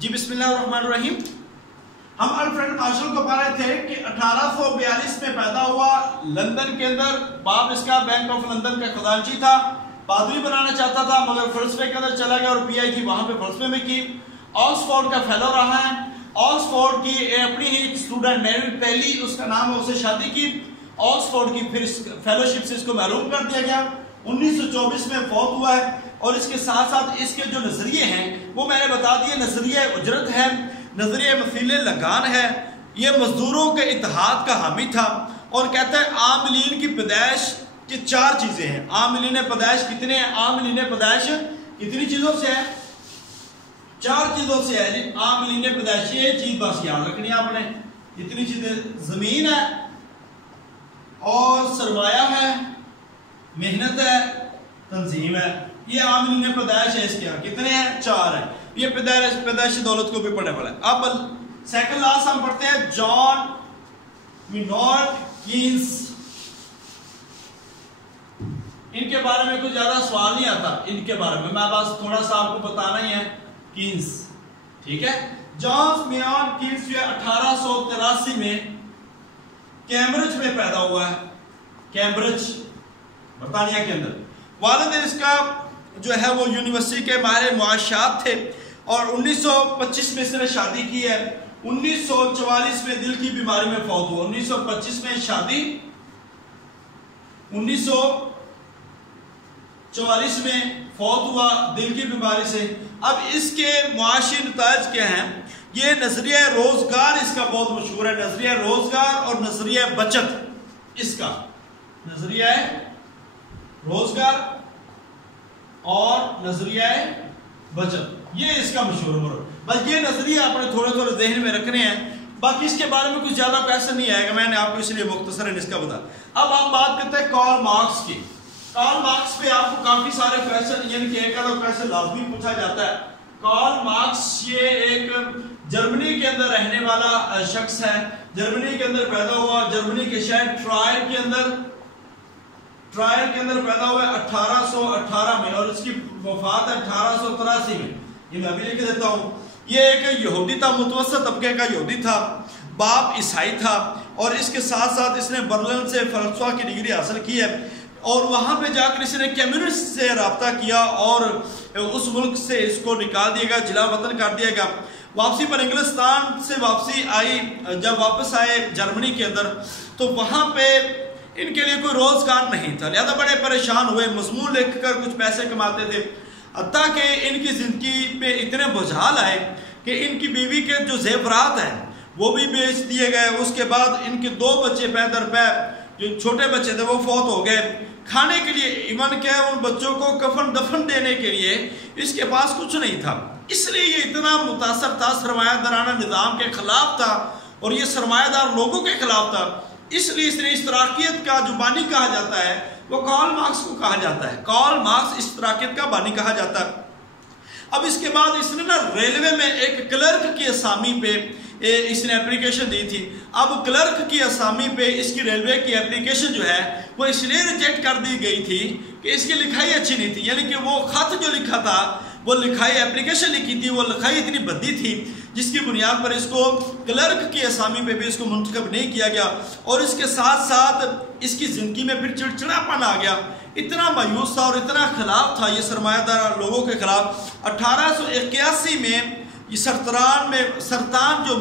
جی بسم اللہ الرحمن الرحیم. ہم الفریڈ مارشل کو پا رہے تھے کہ 1842 میں پیدا ہوا لندن کے اندر. باپ اس کا بینک آف لندن کا خزانچی تھا. پادری بنانا چاہتا تھا مگر فلسفے کے اندر چلا گیا اور پی آئی تھی وہاں پہ فلسفے میں کی. آکسفورڈ کا فیلو رہا ہے. آکسفورڈ کی اپنی ہی ایک اسٹوڈنٹ میری پہلی اس کا نام ہے اسے شادی کی. آکسفورڈ کی پھر فیلوشپ سے اس کو محروم کر دیا گیا. 1924 میں فوت ہوا ہے. اور اس کے ساتھ ساتھ اس کے جو نظریے ہیں وہ میں نے بتا دیے. نظریہ اجرت ہے, نظریہ مثیل لگان ہے. یہ مزدوروں کے اتحاد کا حامی تھا اور کہتا ہے عاملین کی پیدائش کی 4 چیزیں ہیں. عاملین پیدائش کتنے ہیں؟ عاملین پیدائش کتنی چیزوں سے ہے؟ 4 چیزوں سے ہے. عاملین پیدائش یہ چیز بس یاد رکھنی ہے آپ نے. کتنی چیزیں؟ زمین ہے اور سرمایہ ہے, محنت ہے, تنظیم ہے. یہ عاملین پیدائش ہے. اس کے کتنے ہیں؟ 4 ہیں. یہ پیدائش دولت کو بھی پڑھنے والا ہے. اب سیکنڈ لاسٹ ہم پڑھتے ہیں جان مینارڈ کینز. ان کے بارے میں کچھ زیادہ سوال نہیں آتا. ان کے بارے میں بس تھوڑا سا آپ کو بتانا ہی ہے. کینز, ٹھیک ہے. جان مینارڈ کینز جو 1883 میں کیمبرج میں پیدا ہوا ہے. کیمبرج برطانیہ کے اندر. والد اس کا جو ہے وہ یونیورسٹی کے ماہر معاشیات تھے اور 1925 میں اس نے شادی کی ہے. 1944 میں دل کی بیماری میں فوت ہوا. 1925 میں شادی, 1944 میں فوت ہوا دل کی بیماری سے. اب اس کے معاشی نتائج کیا ہیں؟ یہ نظریہ روزگار اس کا بہت مشہور ہے. نظریہ روزگار اور نظریہ بچت. اس کا نظریہ روزگار اور نظریہ بچت یہ اس کا مشہور ہے. بس یہ نظریہ آپ نے تھوڑے تھوڑے ذہن میں رکھنے ہیں. باقی اس کے بارے میں کچھ زیادہ کویسچن نہیں آئے گا. میں نے آپ کو اس لیے مختصراً اس کا بتا. اب ہم بات کرتے ہیں کارل مارکس کی. کارل مارکس پہ آپ کو کافی سارے کویسچن یعنی کہ ایک آدھا کویسچن لازمی پوچھا جاتا ہے. کارل مارکس یہ ایک جرمنی کے اندر رہنے والا شخص ہے. جرمنی کے اندر پیدا ہوا. جرمنی کے شہر ٹرائر کے اندر پیدا ہوا ہے 1818 میں اور اس کی وفات ہے 1883 میں. یہ میں ابھی لکھ دیتا ہوں. یہ ایک یہودی تھا, متوسط طبقے کا یہودی تھا. باپ عیسائی تھا اور اس کے ساتھ ساتھ اس نے برلن سے فلسفہ کی ڈگری حاصل کی ہے اور وہاں پہ جا کر اس نے کمیونسٹ سے رابطہ کیا اور اس ملک سے اس کو نکال دیا گیا, جلا وطن کر دیا گیا. واپسی پر انگلستان سے واپسی آئی. جب واپس آئے جرمنی کے اندر تو وہاں پہ ان کے لیے کوئی روزگار نہیں تھا. لہذا بڑے پریشان ہوئے. مضمون لکھ کر کچھ پیسے کماتے تھے. حتیٰ کہ ان کی زندگی پہ اتنے بجھال آئے کہ ان کی بیوی کے جو زیورات ہیں وہ بھی بیچ دیے گئے. اس کے بعد ان کے 2 بچے پے در پے جو چھوٹے بچے تھے وہ فوت ہو گئے. کھانے کے لیے ایون کہ ان بچوں کو کفن دفن دینے کے لیے اس کے پاس کچھ نہیں تھا. اس لیے یہ اتنا متاثر تھا, سرمایہ دارانہ نظام کے خلاف تھا اور یہ سرمایہ دار لوگوں کے خلاف تھا. اس لیے اس نے اشتراکیت کا جو بانی کہا جاتا ہے وہ کارل مارکس کو کہا جاتا ہے. کارل مارکس اشتراکیت کا بانی کہا جاتا ہے. اب اس کے بعد اس نے ریلوے میں ایک کلرک کی اسامی پہ اس نے اپلیکیشن دی تھی. اب کلرک کی اسامی پہ اس کی ریلوے کی اپلیکیشن جو ہے وہ اس لیے ریجیکٹ کر دی گئی تھی کہ اس کی لکھائی اچھی نہیں تھی. یعنی کہ وہ خط جو لکھا تھا وہ لکھائی اپلیکیشن لکھی تھی وہ لکھائی اتنی بدی تھی جس کی بنیاد پر اس کو کلرک کی اسامی پہ بھی اس کو منتخب نہیں کیا گیا. اور اس کے ساتھ ساتھ اس کی زندگی میں پھر چڑچڑاپن آ گیا. اتنا مایوس تھا اور اتنا خلاف تھا یہ سرمایہ دار لوگوں کے خلاف. 1881 میں یہ سرطان جو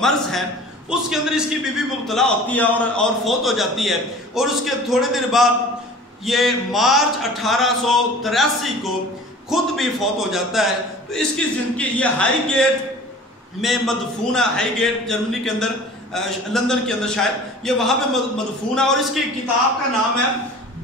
مرض ہے اس کے اندر اس کی بیوی مبتلا ہوتی ہے اور فوت ہو جاتی ہے. اور اس کے تھوڑے دن بعد یہ مارچ 1883 کو خود بھی فوت ہو جاتا ہے. تو اس کی زندگی یہ ہائی گیٹ میں مدفون ہے. ہائی گیٹ جرمنی کے اندر, لندن کے اندر شاید, یہ وہاں پہ مدفون ہے. اور اس کی کتاب کا نام ہے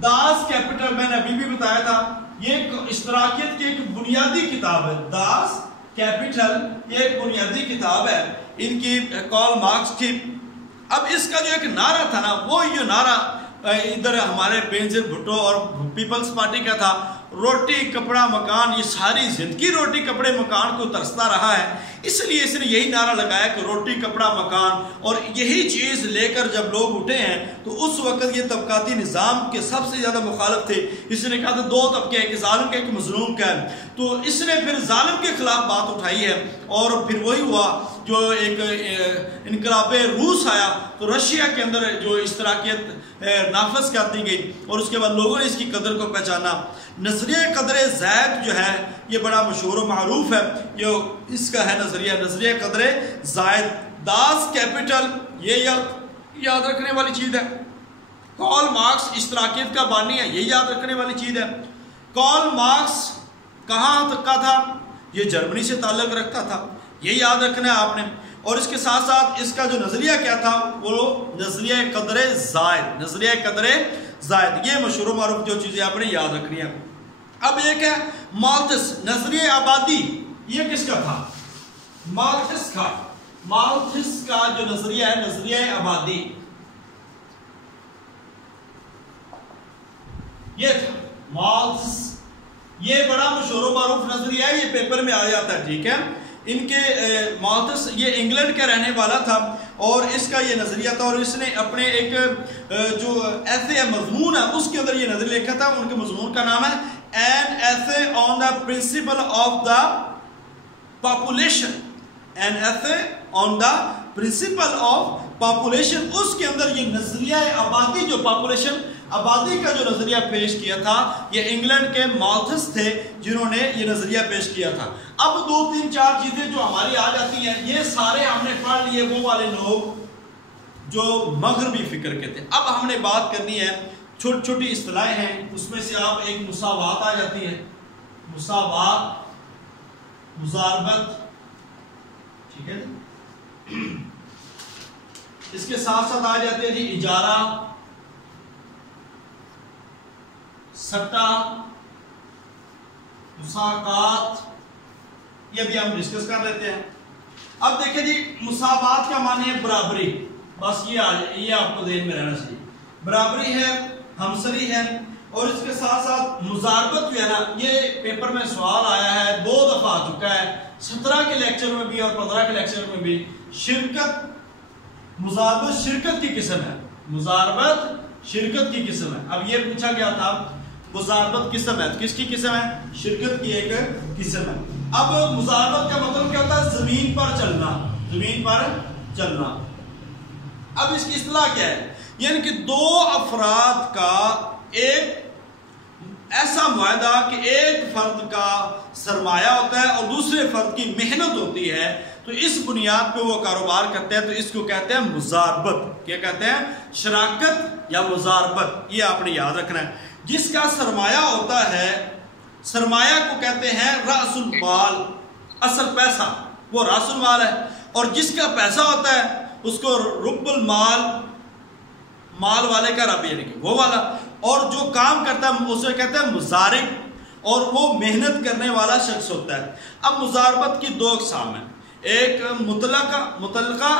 داس کیپٹل. میں نے ابھی بھی بتایا تھا یہ اشتراکیت کی ایک بنیادی کتاب ہے. داس کیپٹل یہ ایک بنیادی کتاب ہے ان کی, کارل مارکس کی. اب اس کا جو ایک نعرہ تھا نا وہ یہ نعرہ ادھر ہمارے بینظیر بھٹو اور پیپلز پارٹی کا تھا روٹی کپڑا مکان، یہ ساری زندگی روٹی کپڑے مکان کو ترستا رہا ہے، اس لیے اس نے یہی نعرہ لگایا کہ روٹی کپڑا مکان، اور یہی چیز لے کر جب لوگ اٹھے ہیں تو اس وقت یہ طبقاتی نظام کے سب سے زیادہ مخالف تھے۔ اس نے کہا تھا دو طبقے، ایک ظالم کا ایک مظلوم کا ہے، تو اس نے پھر ظالم کے خلاف بات اٹھائی ہے، اور پھر وہی ہوا جو ایک انقلاب روس آیا تو رشیا کے اندر جو اشتراکیت نافذ کر دی گئی، اور اس کے بعد لوگوں نے اس کی قدر کو پہچانا۔ نظریہ قدر زائد جو ہے یہ بڑا مشہور و معروف ہے، یہ اس کا ہے نظریہ قدر زائد، داس کیپٹل، یہ یاد رکھنے والی چیز ہے۔ کارل مارکس اشتراکیت کا بانی ہے، یہ یاد رکھنے والی چیز ہے۔ کارل مارکس کہاں تک کا تھا؟ یہ جرمنی سے تعلق رکھتا تھا، یہ یاد رکھنا ہے آپ نے۔ اور اس کے ساتھ ساتھ اس کا جو نظریہ کیا تھا وہ نظریہ قدر زائد، نظریہ قدر زائد، یہ مشہور و معروف جو چیزیں آپ نے یاد رکھنی ہے۔ اب ایک ہے مالتھس، نظریہ آبادی، یہ کس کا تھا؟ مالتھس کا۔ مالتھس کا جو نظریہ ہے نظریہ آبادی، یہ تھا مالتھس، یہ بڑا مشہور و معروف نظریہ ہے، یہ پیپر میں آ جاتا ہے، ٹھیک ہے۔ ان کے مالتھس یہ انگلینڈ کا رہنے والا تھا، اور اس کا یہ نظریہ تھا، اور اس نے اپنے ایک جو ایسے مضمون ہے اس کے اندر یہ نظریہ لکھا تھا۔ ان کے مضمون کا نام ہے An essay on the principle of the population. An essay on the principle of population. اس کے اندر یہ نظریہ آبادی، جو پاپولیشن آبادی کا جو نظریہ پیش کیا تھا، یہ انگلینڈ کے مالتھس تھے جنہوں نے یہ نظریہ پیش کیا تھا۔ اب دو تین چار چیزیں جو ہماری آ جاتی ہیں، یہ سارے ہم نے پڑھ لیے وہ والے لوگ جو مغربی فکر کے تھے۔ اب ہم نے بات کرنی ہے، چھوٹی چھوٹی اصطلاحیں ہیں، اس میں سے آپ ایک مساوات آ جاتی ہے، مساوات، مزاربت، ٹھیک ہے جی۔ اس کے ساتھ ساتھ آ جاتے ہیں جی اجارہ، سٹا، مساقات، یہ بھی ہم ڈسکس کر لیتے ہیں۔ اب دیکھیں جی مساوات کا معنی ہے برابری، بس یہ آپ کو ذہن میں رہنا چاہیے، برابری ہے، ہمسری ہے۔ اور اس کے ساتھ ساتھ مزاربت جو ہے نا، یہ پیپر میں سوال آیا ہے، 2 دفعہ آ چکا ہے، 17 کے لیکچر میں بھی اور 15 کے لیکچر میں بھی۔ شرکت، مزاربت شرکت کی قسم ہے، مزاربت شرکت کی قسم ہے۔ اب یہ پوچھا گیا تھا مزاربت قسم ہے، کس کی قسم ہے؟ شرکت کی ایک قسم ہے۔ اب مزاربت کا مطلب کیا ہوتا ہے؟ زمین پر چلنا، زمین پر چلنا۔ اب اس کی اصطلاح کیا ہے؟ یعنی کہ 2 افراد کا ایک ایسا معاہدہ کہ ایک فرد کا سرمایہ ہوتا ہے اور دوسرے فرد کی محنت ہوتی ہے، تو اس بنیاد پہ وہ کاروبار کرتے ہیں، تو اس کو کہتے ہیں مزاربت۔ کیا کہتے ہیں؟ شراکت یا مزاربت، یہ آپ نے یاد رکھنا ہے۔ جس کا سرمایہ ہوتا ہے، سرمایہ کو کہتے ہیں رأس المال، اصل پیسہ، وہ رأس المال ہے، اور جس کا پیسہ ہوتا ہے اس کو رب المال، مال والے کا رب، یعنی کہ وہ والا، اور جو کام کرتا ہے اسے کہتے ہیں مزارب، اور وہ محنت کرنے والا شخص ہوتا ہے۔ اب مزاربت کی 2 اقسام ہیں، ایک مطلقہ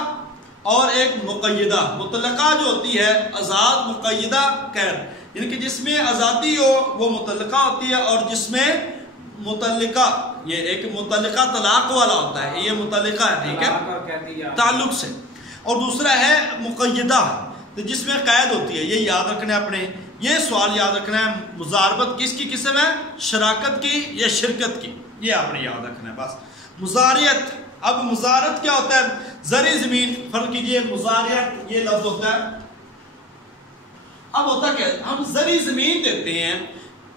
اور ایک مقیدہ۔ مطلقہ جو ہوتی ہے آزاد، مقیدہ قید، یعنی کہ جس میں آزادی ہو وہ مطلقہ ہوتی ہے، اور جس میں مطلقہ، یہ ایک مطلقہ طلاق والا ہوتا ہے، یہ مطلقہ ہے، ٹھیک ہے، تعلق سے، اور دوسرا ہے مقیدہ، جس میں قید ہوتی ہے۔ یہ یاد رکھنا ہے اپنے، یہ سوال یاد رکھنا ہے، مزاربت کس کی قسم ہے؟ شراکت کی یا شرکت کی، یہ آپ نے یاد رکھنا ہے بس۔ مزاریت، اب مزارت کیا ہوتا ہے؟ زرعی زمین، فرق کیجئے، مزاریت یہ لفظ ہوتا ہے، اب ہوتا کیا، ہم زرعی زمین دیتے ہیں،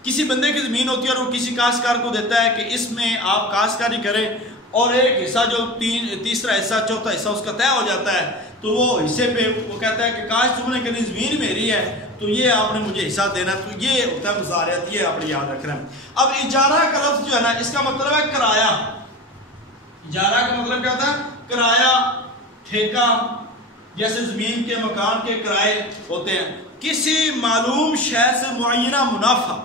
کسی بندے کی زمین ہوتی ہے اور وہ کسی کاشتکار کو دیتا ہے کہ اس میں آپ کاشتکاری کریں، اور ایک حصہ جو تیسرا حصہ، چوتھا حصہ اس کا طے ہو جاتا ہے، تو وہ حصے پہ وہ کہتا ہے کہ کاش تم نے کہنی زمین میری ہے تو یہ آپ نے مجھے حصہ دینا، تو یہ ہوتا ہے مزاریت، یہ آپ نے یاد رکھنا ہے۔ اب اجارہ کا لفظ جو ہے نا، اس کا مطلب ہے کرایہ۔ اجارہ کا مطلب کیا ہوتا ہے؟ کرایہ، ٹھیکہ، جیسے زمین کے، مکان کے کرائے ہوتے ہیں۔ کسی معلوم شے سے معینہ منافع،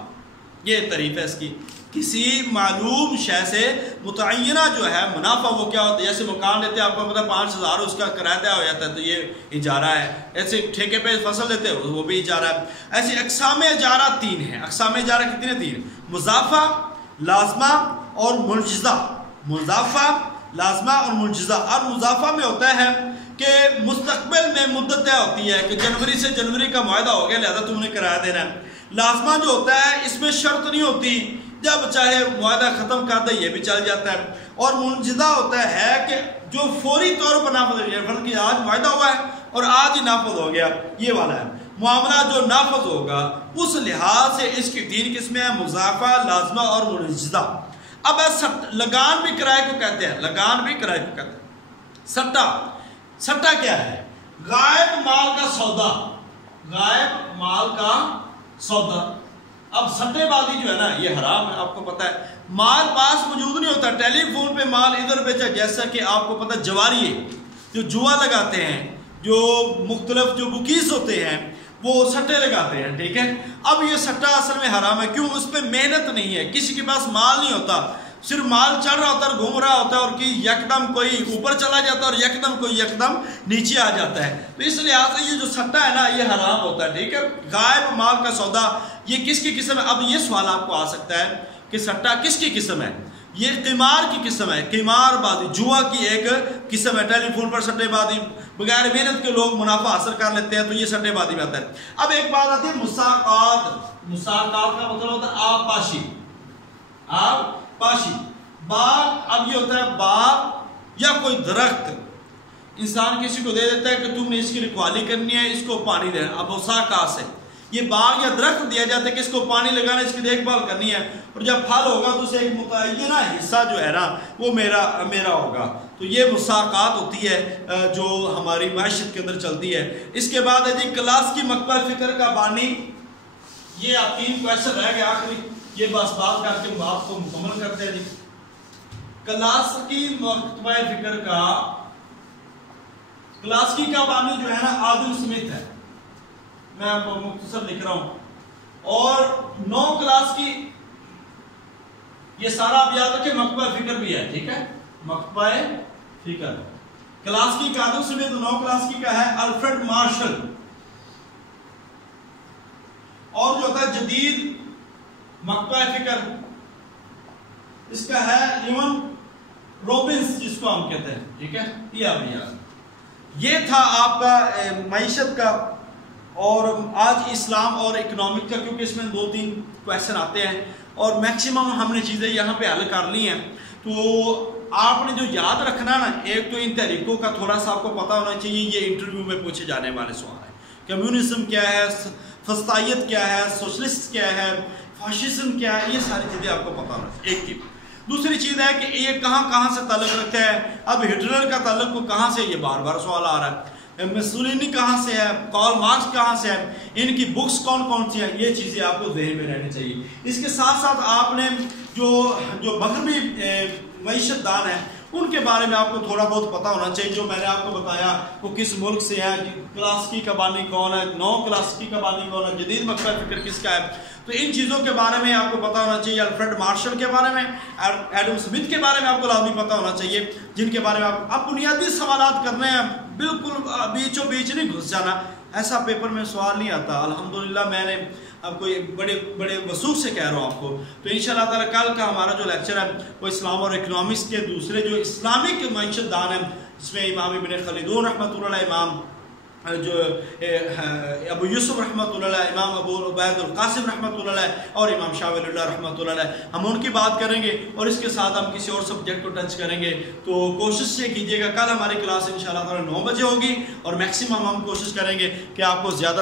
یہ تعریف ہے اس کی، کسی معلوم شے سے متعینہ جو ہے منافع وہ کیا ہوتا ہے. جیسے مکان لیتے ہیں آپ کو پتہ 5,000 اس کا کرایہ طے ہو جاتا ہے تو یہ اجارہ ہے. ایسے ٹھیکے پہ فصل لیتے ہیں وہ بھی اجارہ ہے. ایسے اقسام اجارہ 3 ہیں. اقسام اجارہ کتنے 3؟ مضافہ، لازمہ اور منجزہ. مضافہ، لازمہ اور منجزہ. اور مضافہ میں ہوتا ہے کہ مستقبل میں مدت طے ہوتی ہے کہ جنوری سے جنوری کا معاہدہ ہو گیا لہذا تم نے کرایہ دینا ہے. لازمہ جو ہوتا ہے اس میں شرط نہیں ہوتی، جب چاہے معاہدہ ختم کر دے یہ بھی چل جاتا ہے. اور منجزہ ہوتا ہے کہ جو فوری طور پر نافذ ہو جائے، کہ آج معاہدہ ہوا ہے اور آج ہی نافذ ہو گیا، یہ والا ہے. معاملہ جو نافذ ہوگا اس لحاظ سے اس کی 3 قسمیں ہیں، مضافہ، لازمہ اور منجزہ. اب لگان بھی کرائے کو کہتے ہیں، لگان بھی کرائے کو کہتے ہیں. سٹا، سٹا کیا ہے؟ غائب مال کا سودا، غائب مال کا سودا. اب سٹے بازی جو ہے نا یہ حرام ہے، آپ کو پتہ ہے. مال پاس موجود نہیں ہوتا، ٹیلی فون پہ مال ادھر بیچا. جیسا کہ آپ کو پتہ جواری ہے جو جوا لگاتے ہیں، جو مختلف جو بکیز ہوتے ہیں وہ سٹے لگاتے ہیں، ٹھیک ہے. اب یہ سٹا اصل میں حرام ہے. کیوں؟ اس پہ محنت نہیں ہے، کسی کے پاس مال نہیں ہوتا، صرف مال چڑھ رہا ہوتا ہے، گھوم رہا ہوتا ہے اور یکدم کوئی اوپر چلا جاتا ہے اور یکدم کوئی یکدم نیچے آ جاتا ہے. تو اس لحاظ سے یہ جو سٹا ہے نا یہ حرام ہوتا ہے، ٹھیک ہے. غائب مال کا سودا یہ کس کی قسم ہے؟ اب یہ سوال آپ کو آ سکتا ہے کہ سٹا کس کی قسم ہے؟ یہ قمار کی قسم ہے، قمار بازی، جوا کی ایک قسم ہے. ٹیلی فون پر سٹے بازی بغیر محنت کے لوگ منافع حاصل کر لیتے ہیں تو یہ سٹے بازی میں آتا ہے. اب ایک بات آتی ہے مساقات. مساقات کا مطلب ہوتا ہے آب پاشی. آب پاشی، باغ. اب یہ ہوتا ہے باغ یا کوئی درخت انسان کسی کو دے دیتا ہے کہ تم نے اس کی رکھوالی کرنی ہے، اس کو پانی دینا. اب مساقات سے یہ باغ یا درخت دیا جاتا ہے کہ اس کو پانی لگانا، اس کی دیکھ بھال کرنی ہے، اور جب پھل ہوگا تو اسے ایک متعینہ حصہ جو ہے نا وہ میرا ہوگا. تو یہ مساقات ہوتی ہے جو ہماری معیشت کے اندر چلتی ہے. اس کے بعد ہے جی کلاسکی مکتبہ فکر کا بانی. یہ آپ 3 کویشچن رہ گئے آخری، یہ بس بات کر کے بات کو مکمل کرتے ہیں. جی کلاسکی مکتبہ فکر کا، کلاسکی کا بانی جو ہے نا آدم سمتھ ہے، میں آپ کو مختصر لکھ رہا ہوں. اور 9 کلاس کی یہ سارا آپ یاد رکھیں مکتبہ فکر بھی ہے، ٹھیک ہے. مکتبہ فکر کلاس کی کا آدم سمتھ، 9 کلاس کی کا ہے الفریڈ مارشل. اور جو ہوتا ہے جدید مکتبہ فکر اس کا ہے لیون روبنس جس کو ہم کہتے ہیں، ٹھیک ہے. یہ آپ یاد. یہ تھا آپ کا معیشت کا اور آج اسلام اور اکنامک کا، کیونکہ اس میں 2-3 کویشچن آتے ہیں اور میکسیمم ہم نے چیزیں یہاں پہ حل کر لی ہیں. تو آپ نے جو یاد رکھنا نا، ایک تو ان طریقوں کا تھوڑا سا آپ کو پتہ ہونا چاہیے. یہ انٹرویو میں پوچھے جانے والے سوال ہیں. کمیونزم کیا ہے، فسطائیت کیا ہے، سوشلسٹ کیا ہے، فاشزم کیا ہے، یہ ساری چیزیں آپ کو پتہ ہونا چاہیے. ایک چیز. دوسری چیز ہے کہ یہ کہاں سے تعلق رکھتا ہے. اب ہٹلر کا تعلق کو کہاں سے، یہ بار بار سوال آ رہا ہے. مسولینی کہاں سے ہے، کارل مارکس کہاں سے ہے، ان کی بکس کون سی ہیں، یہ چیزیں آپ کو ذہن میں رہنی چاہیے. اس کے ساتھ ساتھ آپ نے جو مغربی معیشت دان ہیں ان کے بارے میں آپ کو تھوڑا بہت پتہ ہونا چاہیے. جو میں نے آپ کو بتایا وہ کس ملک سے ہے، کلاسکی کا بانی کون ہے، 9 کلاسکی کا بانی کون ہے، جدید مکتبہ فکر کس کا ہے. تو ان چیزوں کے بارے میں آپ کو پتہ ہونا چاہیے. الفریڈ مارشل کے بارے میں، ایڈم سمتھ کے بارے میں آپ کو لازمی پتہ ہونا چاہیے، جن کے بارے میں آپ بنیادی سوالات کرنے ہیں. بالکل بیچوں بیچ نہیں گھس جانا، ایسا پیپر میں سوال نہیں آتا. الحمدللہ میں نے آپ کو بڑے وثوق سے کہہ رہا ہوں آپ کو. تو انشاءاللہ تعالی کل کا ہمارا جو لیکچر ہے وہ اسلام اور اکنامکس کے دوسرے جو اسلامک معیشت دان ہیں، اس میں امام ابن خلدون رحمۃ اللہ علیہ، امام جو ابو یوسف رحمۃ اللہ علیہ، امام ابو عبید القاسم رحمۃ اللہ علیہ اور امام شاہ ولی اللہ رحمۃ اللہ علیہ، ہم ان کی بات کریں گے اور اس کے ساتھ ہم کسی اور سبجیکٹ کو ٹچ کریں گے. تو کوشش یہ کیجیے گا کل ہماری کلاس انشاءاللہ تعالی 9 بجے ہوگی اور میکسیمم ہم کوشش کریں گے کہ آپ کو زیادہ